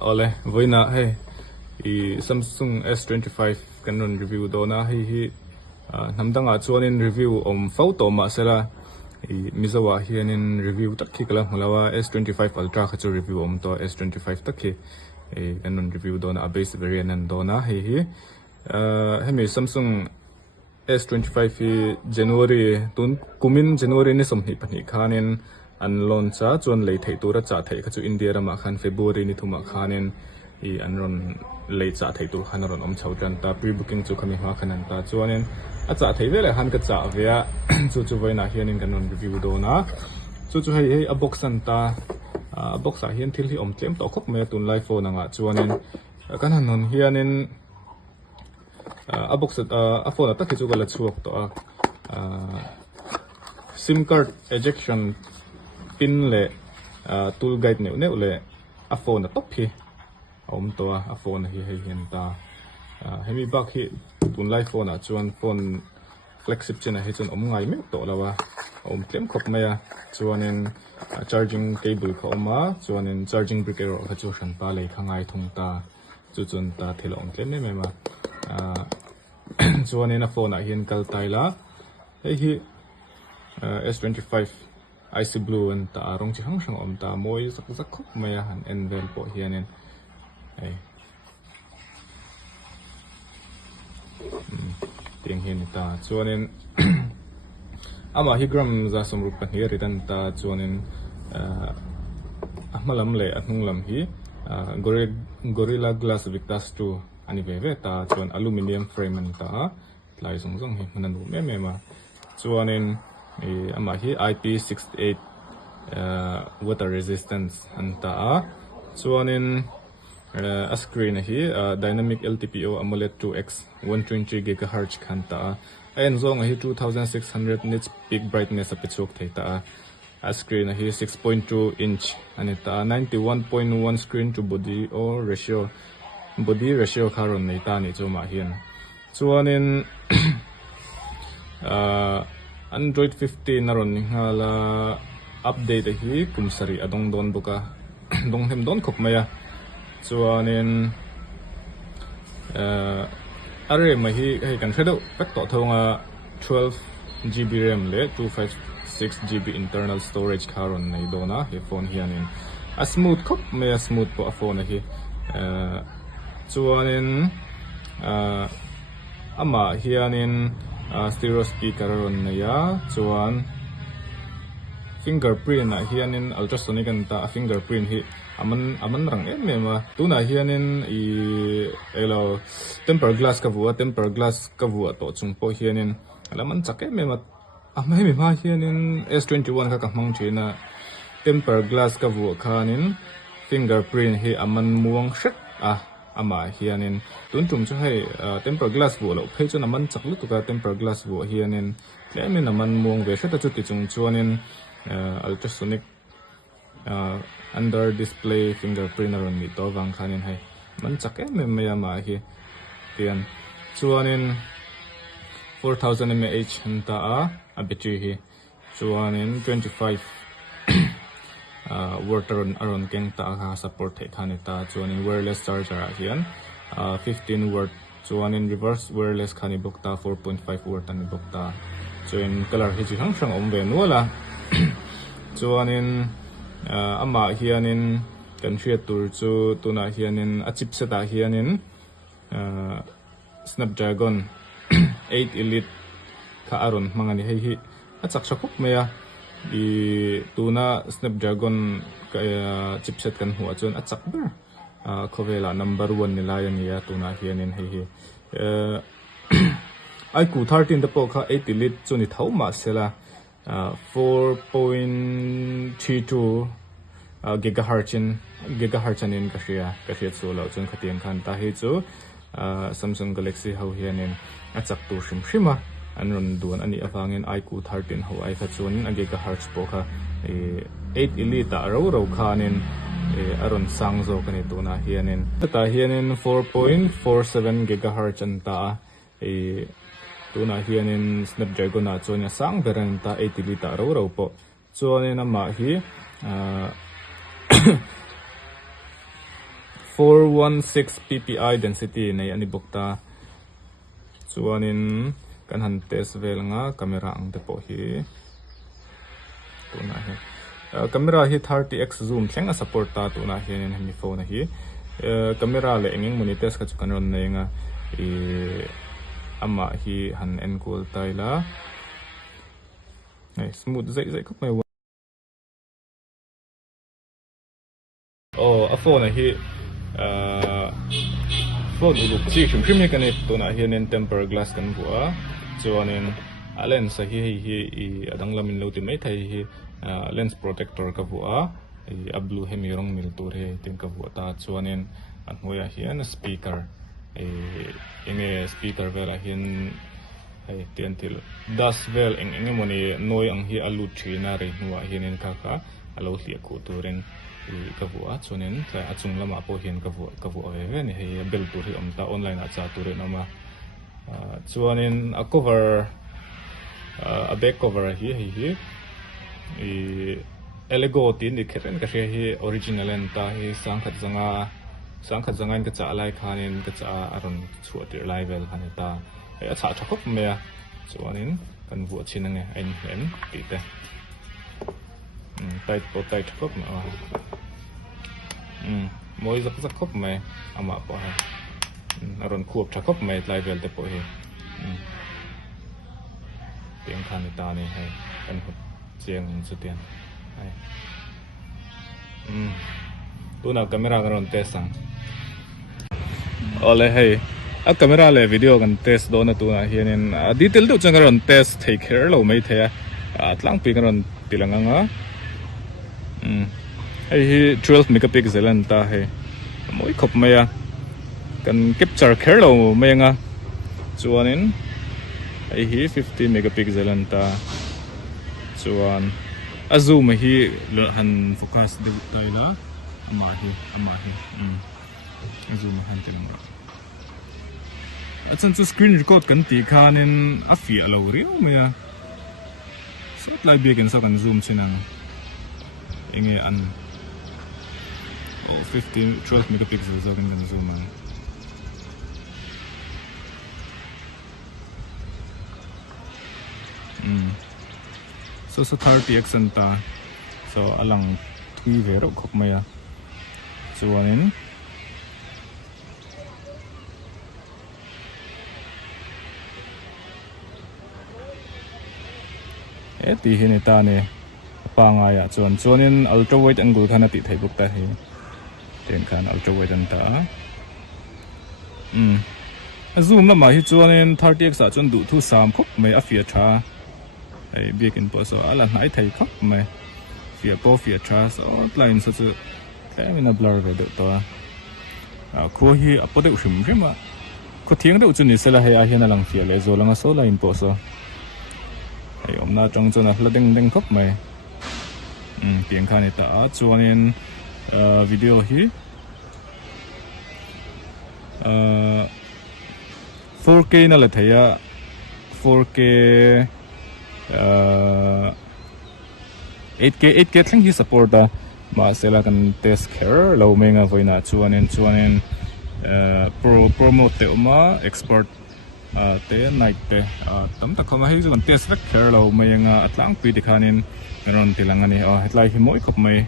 Ole, với na hey, Samsung S25 kan ron review do na hi namdanga chuanin review photo ma sela Mizo hianin review takhi kala hmalawa S25 Ultra khachu review to S25 takhi kan ron review do na base variant an do na hemi Samsung S25 hi January tun kumin January ni somhi pani khanin an launch cha chuan lei thei tura cha thei khachu India rama khan February ni thuma khanin an ron lei cha thei tur khan ron chho tan ta pre booking chu khami ha khanan ta chuanin a cha thei vele han ka cha via chu vaina hianin kan ron review do na chu hei a box an ta a box a hian thil hi tlem to khop me tun lai phone anga chuanin kan han non hianin a box a phone ta chu gala chuak to SIM card ejection pin le tool guide neu le a phone a top hi to a phone hi hian ta hemi bak hi tun lai phone a chuan phone flagship chena hi chun ngai me to lawa tlem khop maya chuanin charging cable kha oma chuanin charging brick ero kha chu hran pa le khangai thung ta chu chun ta thil tlem me ma chuanin a phone a hian kal taila hi S25 icy blue and ta rong chi hang hang ta moi sak khop maya han envel po hianin tiếng hiền ta chuanin ama hi gram za somrup kan hi ridan ta chuanin ahmalam le ahnung lam hi gorilla glass victus 2 ani ve ta chuan aluminium frame an ta lai zong hi mananu me ma chuanin ama hi IP68 water resistance an ta chuanin a screen hi dynamic LTPO AMOLED 2X 120 GHz khan ta en zong hi 2600 nits peak brightness apechok theita a screen hi 6.2 inch ani ta 91.1 screen to body ratio kharon nei ta ni chuma hian chuanin Android 15 naron ni hala update hi kumsari adong don buka dong hem don khop maya chuanin are ma hi kan thredo pak to thonga 12GB RAM le 256GB internal storage kharon nei dona he phone hianin a smooth khop me a smooth po a phone hi chuanin ama hianin stereo speaker ron ya chuan fingerprint a hianin ultrasonic an ta fingerprint hi aman rang ma tuna hianin elo tempered glass ka vu to chungpo hianin alaman chake ma mi ma hianin S21 ka mang china tempered glass ka vu khanin fingerprint hi aman muang shet ama hianin tuntum chu hei tempered glass vu lo phei chu naman chaklu tu ka tempered glass vu hianin lemin aman muang ve shet chu ti chung chuanin ultrasonic under display fingerprint aron mi to wang khanin hai man chake me ma hi tian chuanin 4000 mAh hanta a battery hi chuanin 25 watt aron keng ta ha support thei khani ta chuanin wireless charger a hian 15 watt chuanin reverse wireless khani bokta 4.5 watt ani bokta chuan color hi chi hang ve nuala chuanin ama hianin kan hriat tur chu tuna hianin a chipset a hianin Snapdragon 8 Elite kha aron mangani hi a chaksa khop meya tuna Snapdragon chipset kan huwa chun a chak ber khovela number 1 ni lai ania tuna hianin hi iQOO 13 the poka 8 Elite chuni thauma sela 4.32 gigahertz in kashia chu lo chun khatiang khan ta hi chu Samsung Galaxy ho hianin a chak tu shima anron duan ani awangin iQOO 13 ho ai kha chun a gigahertz po kha 8 Elite ro khanin aron sangzo kani tuna hianin ta hianin 4.47 gigahertz an ta tuna hianin Snapdragon a chuan sang beran ta 8 Elite ro po chuanin ama hi 416 ppi density nei ani bokta chuanin kan han test vel nga camera ang te po hi tuna hi camera hi 30x zoom thleng a support ta tuna hi hemi phone hi camera le engeng moni test ka chu kan ron nei nga ama hi han encode taila nei smooth zai khop mai a phone hi phone uluk chi shim hi kan tuna hi nen temper glass kan bua chuanin a lens hi adang lamin lo ti mai thai hi lens protector ka bua a blue hemi rong mil tur he tin ka bua ta chuanin an hnuaiah hian speaker enge speaker vela hian hei tian til das vel enge moni noi ang hi alu thina re hnuah hianin kha alo hlia khu turin ka bua chuanin tlai achung lama po hian ka bua ve ni hei bel tur hi amta online acha turin ama chuanin a cover a back cover hi elego tin ni kheren ka hi original en ta hi sangkhat zanga in ka cha lai khanin ka cha aron chuatir lai vel khani ta a cha thakop me chuanin kan vu chinange ein hen ti te tight po tight thakop ma moi zak khop me ama po ha aron khuap thakop me lai vel te po hi tiếng khani ta ni hai kan hut chiang chu tian hai tuna camera kan ron test sang ole hei a camera le video kan test do na tuna hianin detail do chang ron test take care lo mai the tlang pi kan ron tilanga nga hei hi 12 megapixel an ta hei moi khop mai a kan capture care lo mai nga chuanin hei hi 50 megapixel an ta chuan a zoom hi han focus de taila ama hi zoom han tim achan chu screen record kan ti khanin a fi alo riu me so tlai begin sa kan zoom chinan enge an 12 megapixels sa kan zoom an so 30x anta so alang thui vero khop maya chuanin ti hi ni ta ne panga ya chuanin ultra wide angle khana ti thai buk ta hi ten khan ultra wide anta zoom lama hi chuanin 30x a chun du thu sam khop mai a fia tha ai bikin po so ala ngai thai khop mai fia tha so line so chu kamina blur ve do to ko hi apode ushim rima ko thiang de uchuni sela he a hian alang fia le zo langa so line po so ai omna tong chona hladeng khop mai tiang khani ta chuanin video hi 4K na la thaya 4K 8K thleng hi support da ma sela kan test care lo menga voina chuanin promote te uma expert te night te tam ta khoma hi kan test vek care lo menga atlang pi dikhanin ron tilangani hetlai hi moi khop mai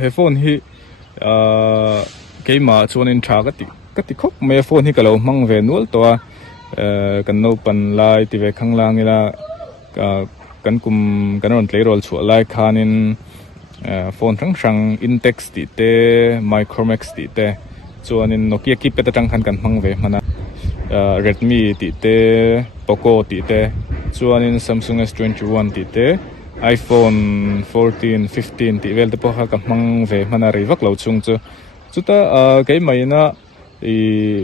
he phone hi keima chuanin tha ka ti khop me phone hi kalo mang ve nual to kan no pan lai ti ve khanglang ila kan ron tlei rol chu lai khanin phone sang intex ti te micromax ti te chuanin nokia ki peta tang khan kan mang ve mana redmi ti te poco ti te chuanin samsung S21 ti te iPhone 14 15 ti vel te po ha ka mang ve mana ri vak lo chung chu chuta cái mai na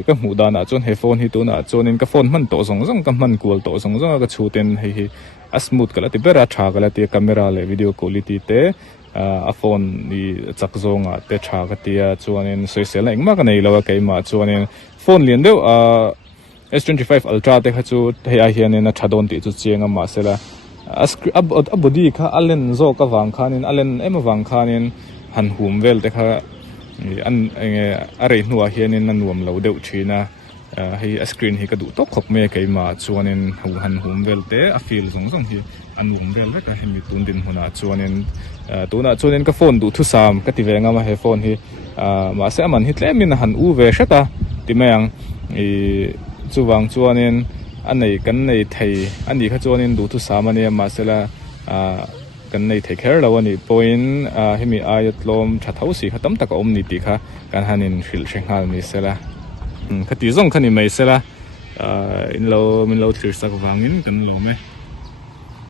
cái mu da na chon he phone hi tu na chonin ka phone man to zong ka man kual to zong ka chuten hei a smooth kala ti bera tha kala ti camera le video quality te a phone ni chak zonga te tha ka ti a chonin social engma ka nei lawa kai ma chonin phone lian deu S25 Ultra te kha chu hei a hian na thadon ti chu chenga ma sela body kha alen zo ka wang khanin alen ema wang khanin han hum vel te kha an are nuwa hianin an nuam lo deuh thina hei screen hi ka du tok khop me keima chuanin han hum vel te a feel zong zong hi an nuam vel la ka himi tun din huna chuanin tuna chuanin ka phone du thu sam ka ti venga ma he phone hi ma se man hi tlemin han u ve shata ti mayang chuwang chuanin anei kan nei thei ani kha chuanin du thu sam ani ma sela kan nei thei kher lo ani point hemi ayatlom thathau si khatam tak om ni ti kha kan hanin fil shenghal ni sela khati zong khani mai sela in lo min lo thir sak wangin kan lo me